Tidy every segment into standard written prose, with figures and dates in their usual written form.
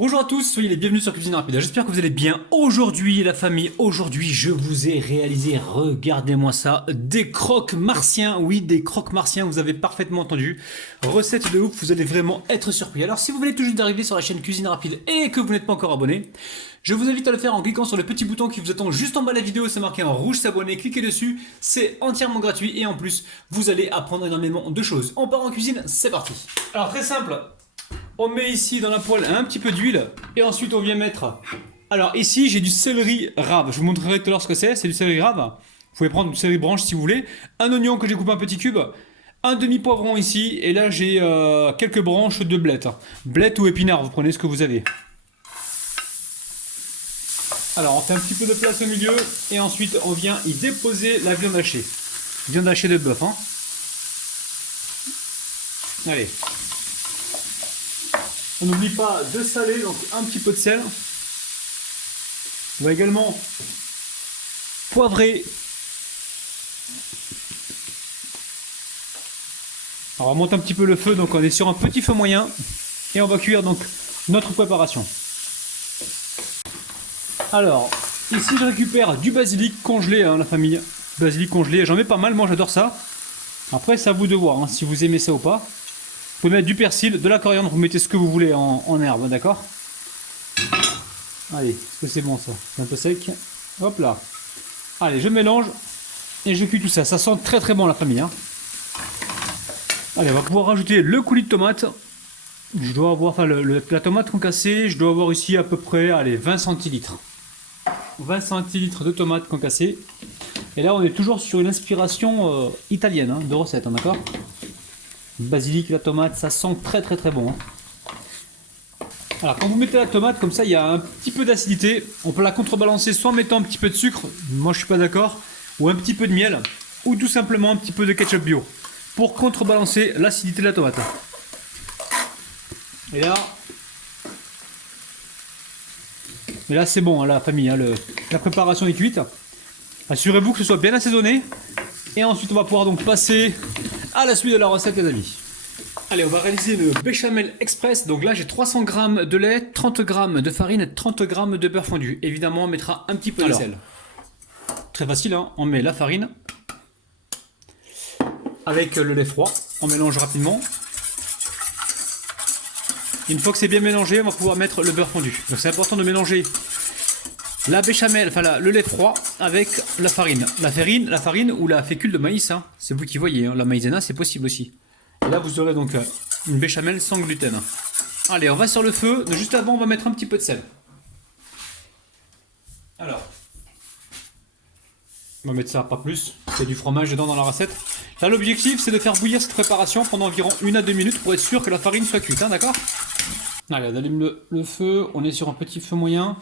Bonjour à tous, soyez les bienvenus sur Cuisine Rapide. J'espère que vous allez bien. Aujourd'hui, la famille, aujourd'hui, je vous ai réalisé, regardez-moi ça, des croques martiens. Oui, des croques martiens, vous avez parfaitement entendu. Recette de ouf, vous allez vraiment être surpris. Alors, si vous venez tout juste d'arriver sur la chaîne Cuisine Rapide et que vous n'êtes pas encore abonné, je vous invite à le faire en cliquant sur le petit bouton qui vous attend juste en bas de la vidéo. C'est marqué en rouge s'abonner, cliquez dessus, c'est entièrement gratuit et en plus, vous allez apprendre énormément de choses. On part en cuisine, c'est parti. Alors, très simple. On met ici dans la poêle un petit peu d'huile et ensuite on vient mettre... Alors ici j'ai du céleri rave, je vous montrerai tout à l'heure ce que c'est du céleri rave. Vous pouvez prendre du céleri branche si vous voulez. Un oignon que j'ai coupé en petits cubes, un demi-poivron ici et là j'ai quelques branches de blette. Blette ou épinard, vous prenez ce que vous avez. Alors on fait un petit peu de place au milieu et ensuite on vient y déposer la viande hachée. Viande hachée de bœuf. Hein. Allez. On n'oublie pas de saler, donc un petit peu de sel. On va également poivrer. Alors on monte un petit peu le feu, donc on est sur un petit feu moyen. Et on va cuire donc notre préparation. Alors, ici je récupère du basilic congelé, hein, la famille. Basilic congelé, j'en mets pas mal, moi j'adore ça. Après c'est à vous de voir, hein, si vous aimez ça ou pas. Vous pouvez mettre du persil, de la coriandre, vous mettez ce que vous voulez en herbe, d'accord? Allez, est-ce que c'est bon ça? C'est un peu sec. Hop là. Allez, je mélange et je cuis tout ça. Ça sent très très bon la famille. Hein. Allez, on va pouvoir rajouter le coulis de tomate. Je dois avoir, enfin la tomate concassée, je dois avoir ici à peu près, allez, 20 centilitres. 20 centilitres de tomates concassées. Et là, on est toujours sur une inspiration italienne hein, de recette, hein, d'accord? Basilic, la tomate, ça sent très très très bon. Hein. Alors quand vous mettez la tomate comme ça, il y a un petit peu d'acidité. On peut la contrebalancer soit en mettant un petit peu de sucre, moi je suis pas d'accord, ou un petit peu de miel, ou tout simplement un petit peu de ketchup bio pour contrebalancer l'acidité de la tomate. Et là c'est bon, hein, la famille, hein, la préparation est cuite. Assurez-vous que ce soit bien assaisonné. Et ensuite on va pouvoir donc passer à la suite de la recette les amis. Allez, on va réaliser une béchamel express. Donc là j'ai 300 g de lait, 30 g de farine et 30 g de beurre fondu. Évidemment on mettra un petit peu de sel. Très facile, hein, on met la farine avec le lait froid, on mélange rapidement. Une fois que c'est bien mélangé, on va pouvoir mettre le beurre fondu. Donc c'est important de mélanger la béchamel, enfin le lait froid avec la farine. La farine ou la fécule de maïs, hein, c'est vous qui voyez. Hein, la maïzena, c'est possible aussi. Et là, vous aurez donc une béchamel sans gluten. Allez, on va sur le feu. Juste avant, on va mettre un petit peu de sel. Alors, on va mettre ça, pas plus. Il y a du fromage dedans dans la recette. Là, l'objectif, c'est de faire bouillir cette préparation pendant environ 1 à 2 minutes pour être sûr que la farine soit cuite, hein, d'accord? Allez, on allume le feu. On est sur un petit feu moyen.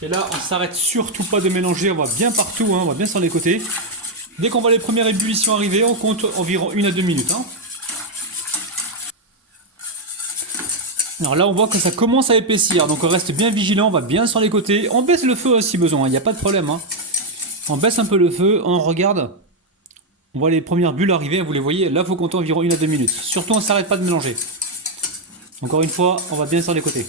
Et là, on s'arrête surtout pas de mélanger, on va bien partout, hein, on va bien sur les côtés. Dès qu'on voit les premières ébullitions arriver, on compte environ 1 à 2 minutes. Hein. Alors là, on voit que ça commence à épaissir, donc on reste bien vigilant, on va bien sur les côtés. On baisse le feu si besoin, il n'y a pas de problème. Hein. On baisse un peu le feu, on regarde. On voit les premières bulles arriver, vous les voyez, là, il faut compter environ 1 à 2 minutes. Surtout, on ne s'arrête pas de mélanger. Encore une fois, on va bien sur les côtés.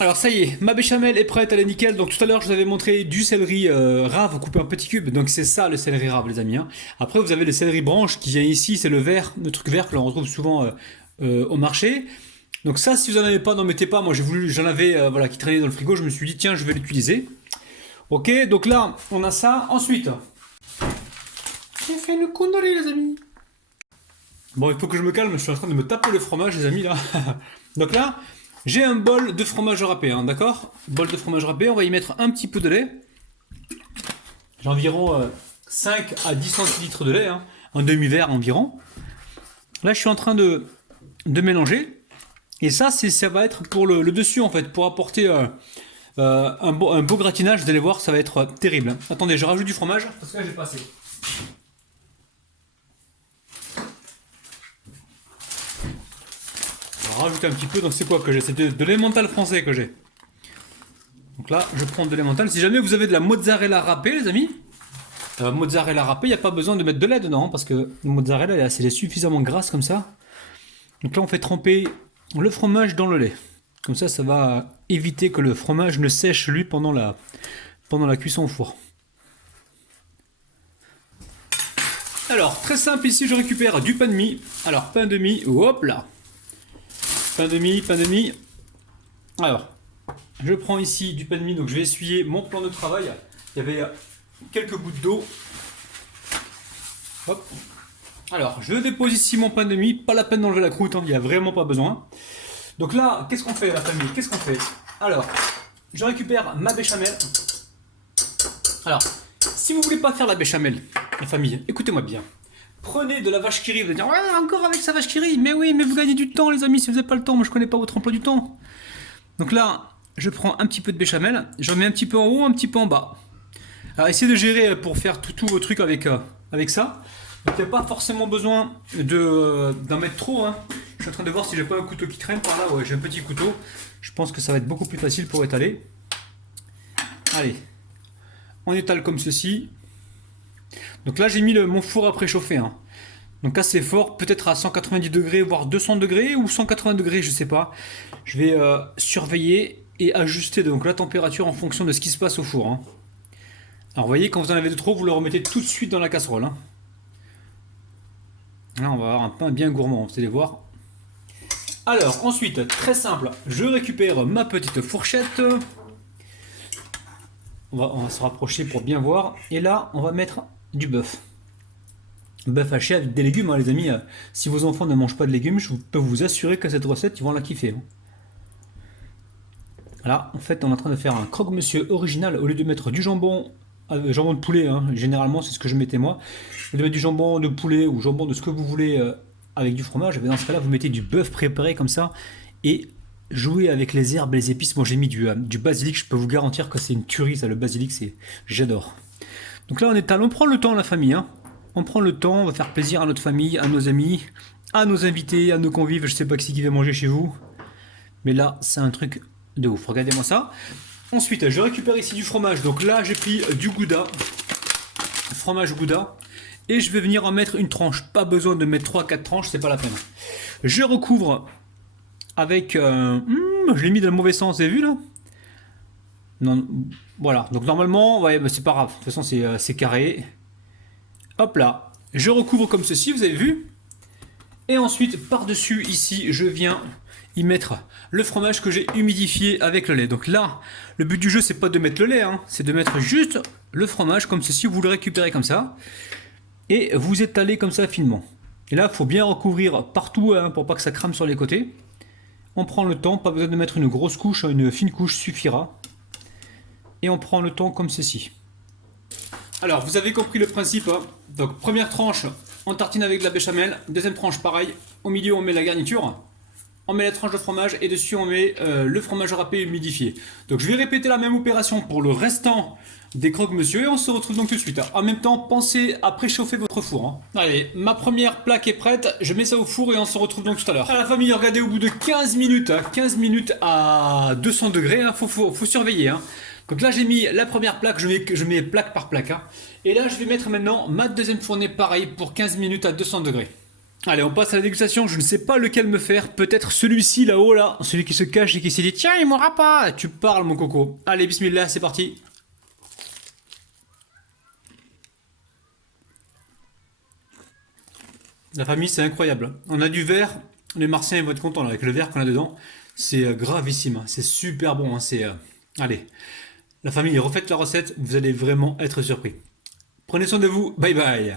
Alors ça y est, ma béchamel est prête, elle est nickel. Donc tout à l'heure je vous avais montré du céleri rave coupé en petits cubes. Donc c'est ça le céleri rave les amis. Hein. Après vous avez le céleri branche qui vient ici, c'est le vert, le truc vert que l'on retrouve souvent au marché. Donc ça si vous n'en avez pas, n'en mettez pas. Moi j'en avais voilà, qui traînait dans le frigo, je me suis dit tiens je vais l'utiliser. Ok, donc là on a ça. Ensuite, j'ai fait une connerie les amis. Bon il faut que je me calme, je suis en train de me taper le fromage les amis là. Donc là... j'ai un bol de fromage râpé, hein, d'accord? Bol de fromage râpé, on va y mettre un petit peu de lait. J'ai environ 5 à 10 centilitres de lait, hein, un demi-verre environ. Là, je suis en train de mélanger. Et ça va être pour le dessus, en fait, pour apporter un beau gratinage. Vous allez voir, ça va être terrible. Attendez, je rajoute du fromage, parce que là, j'ai pas assez. Rajouter un petit peu, donc c'est quoi que j'ai? C'est de l'emmental français que j'ai. Donc là, je prends de l'emmental. Si jamais vous avez de la mozzarella râpée, les amis, mozzarella râpée, il n'y a pas besoin de mettre de lait dedans, parce que la mozzarella, elle est suffisamment grasse comme ça. Donc là, on fait tremper le fromage dans le lait. Comme ça va éviter que le fromage ne sèche lui pendant la cuisson au four. Alors, très simple ici, je récupère du pain de mie. Alors, pain de mie, hop là. Pain de mie, pain de mie. Alors, je prends ici du pain de mie, donc je vais essuyer mon plan de travail. Il y avait quelques gouttes d'eau. Hop. Alors, je dépose ici mon pain de mie. Pas la peine d'enlever la croûte, hein, il n'y a vraiment pas besoin. Donc là, qu'est-ce qu'on fait la famille? Qu'est-ce qu'on fait? Alors, je récupère ma béchamel. Alors, si vous voulez pas faire la béchamel, la famille, écoutez-moi bien. Prenez de la vache qui rit, vous allez dire, ouais, encore avec sa vache qui rit. Mais oui, mais vous gagnez du temps les amis, si vous n'avez pas le temps, moi je connais pas votre emploi du temps. Donc là, je prends un petit peu de béchamel, j'en mets un petit peu en haut, un petit peu en bas. Alors essayez de gérer pour faire tous vos trucs avec ça. Donc il n'y a pas forcément besoin d'en mettre trop, hein. Je suis en train de voir si j'ai pas un couteau qui traîne par là. Ouais, j'ai un petit couteau. Je pense que ça va être beaucoup plus facile pour étaler. Allez, on étale comme ceci. Donc là, j'ai mis mon four à préchauffer, hein. Donc assez fort, peut-être à 190 degrés, voire 200 degrés ou 180 degrés, je sais pas. Je vais surveiller et ajuster donc la température en fonction de ce qui se passe au four, hein. Alors vous voyez, quand vous en avez de trop, vous le remettez tout de suite dans la casserole, hein. Là, on va avoir un pain bien gourmand, vous allez voir. Alors, ensuite, très simple, je récupère ma petite fourchette. On va se rapprocher pour bien voir. Et là, on va mettre du bœuf. Bœuf haché avec des légumes, hein, les amis. Si vos enfants ne mangent pas de légumes, je peux vous assurer que cette recette, ils vont la kiffer, hein. Voilà, en fait, on est en train de faire un croque-monsieur original. Au lieu de mettre du jambon, jambon de poulet, hein, généralement, c'est ce que je mettais moi. Au lieu de mettre du jambon de poulet ou jambon de ce que vous voulez avec du fromage, dans ce cas-là, vous mettez du bœuf préparé comme ça et jouez avec les herbes et les épices. Moi, j'ai mis du basilic. Je peux vous garantir que c'est une tuerie, ça, le basilic, j'adore. Donc là, on étale, on prend le temps, la famille, hein. On prend le temps, on va faire plaisir à notre famille, à nos amis, à nos invités, à nos convives. Je sais pas qui va manger chez vous, mais là, c'est un truc de ouf. Regardez-moi ça. Ensuite, je récupère ici du fromage. Donc là, j'ai pris du Gouda, fromage Gouda, et je vais venir en mettre une tranche. Pas besoin de mettre 3-4 tranches, c'est pas la peine. Je recouvre avec... je l'ai mis dans le mauvais sens, vous avez vu là? Non, voilà. Donc normalement, ouais, bah, c'est pas grave. De toute façon, c'est carré. Hop là. Je recouvre comme ceci, vous avez vu? Et ensuite, par-dessus, ici, je viens y mettre le fromage que j'ai humidifié avec le lait. Donc là, le but du jeu, c'est pas de mettre le lait, hein, c'est de mettre juste le fromage comme ceci. Vous le récupérez comme ça et vous étalez comme ça finement. Et là, il faut bien recouvrir partout, hein, pour pas que ça crame sur les côtés. On prend le temps, pas besoin de mettre une grosse couche, une fine couche suffira. Et on prend le temps comme ceci. Alors, vous avez compris le principe, hein. Donc, première tranche, on tartine avec de la béchamel. Deuxième tranche, pareil. Au milieu, on met la garniture. On met la tranche de fromage et dessus, on met le fromage râpé humidifié. Donc, je vais répéter la même opération pour le restant des croque-monsieur et on se retrouve donc tout de suite. En même temps, pensez à préchauffer votre four, hein. Allez, ma première plaque est prête. Je mets ça au four et on se retrouve donc tout à l'heure. La famille, regardez, au bout de 15 minutes, hein, 15 minutes à 200 degrés, hein, faut surveiller, hein. Donc là, j'ai mis la première plaque, je mets plaque par plaque, hein. Et là, je vais mettre maintenant ma deuxième fournée, pareil, pour 15 minutes à 200 degrés. Allez, on passe à la dégustation. Je ne sais pas lequel me faire. Peut-être celui-ci là-haut, là. Celui qui se cache et qui s'est dit, tiens, il m'aura pas. Tu parles, mon coco. Allez, bismillah, c'est parti. La famille, c'est incroyable. On a du verre. Les Martiens, ils vont être contents là, avec le verre qu'on a dedans. C'est gravissime. C'est super bon, hein. Allez. La famille, refaites la recette. Vous allez vraiment être surpris. Prenez soin de vous. Bye bye.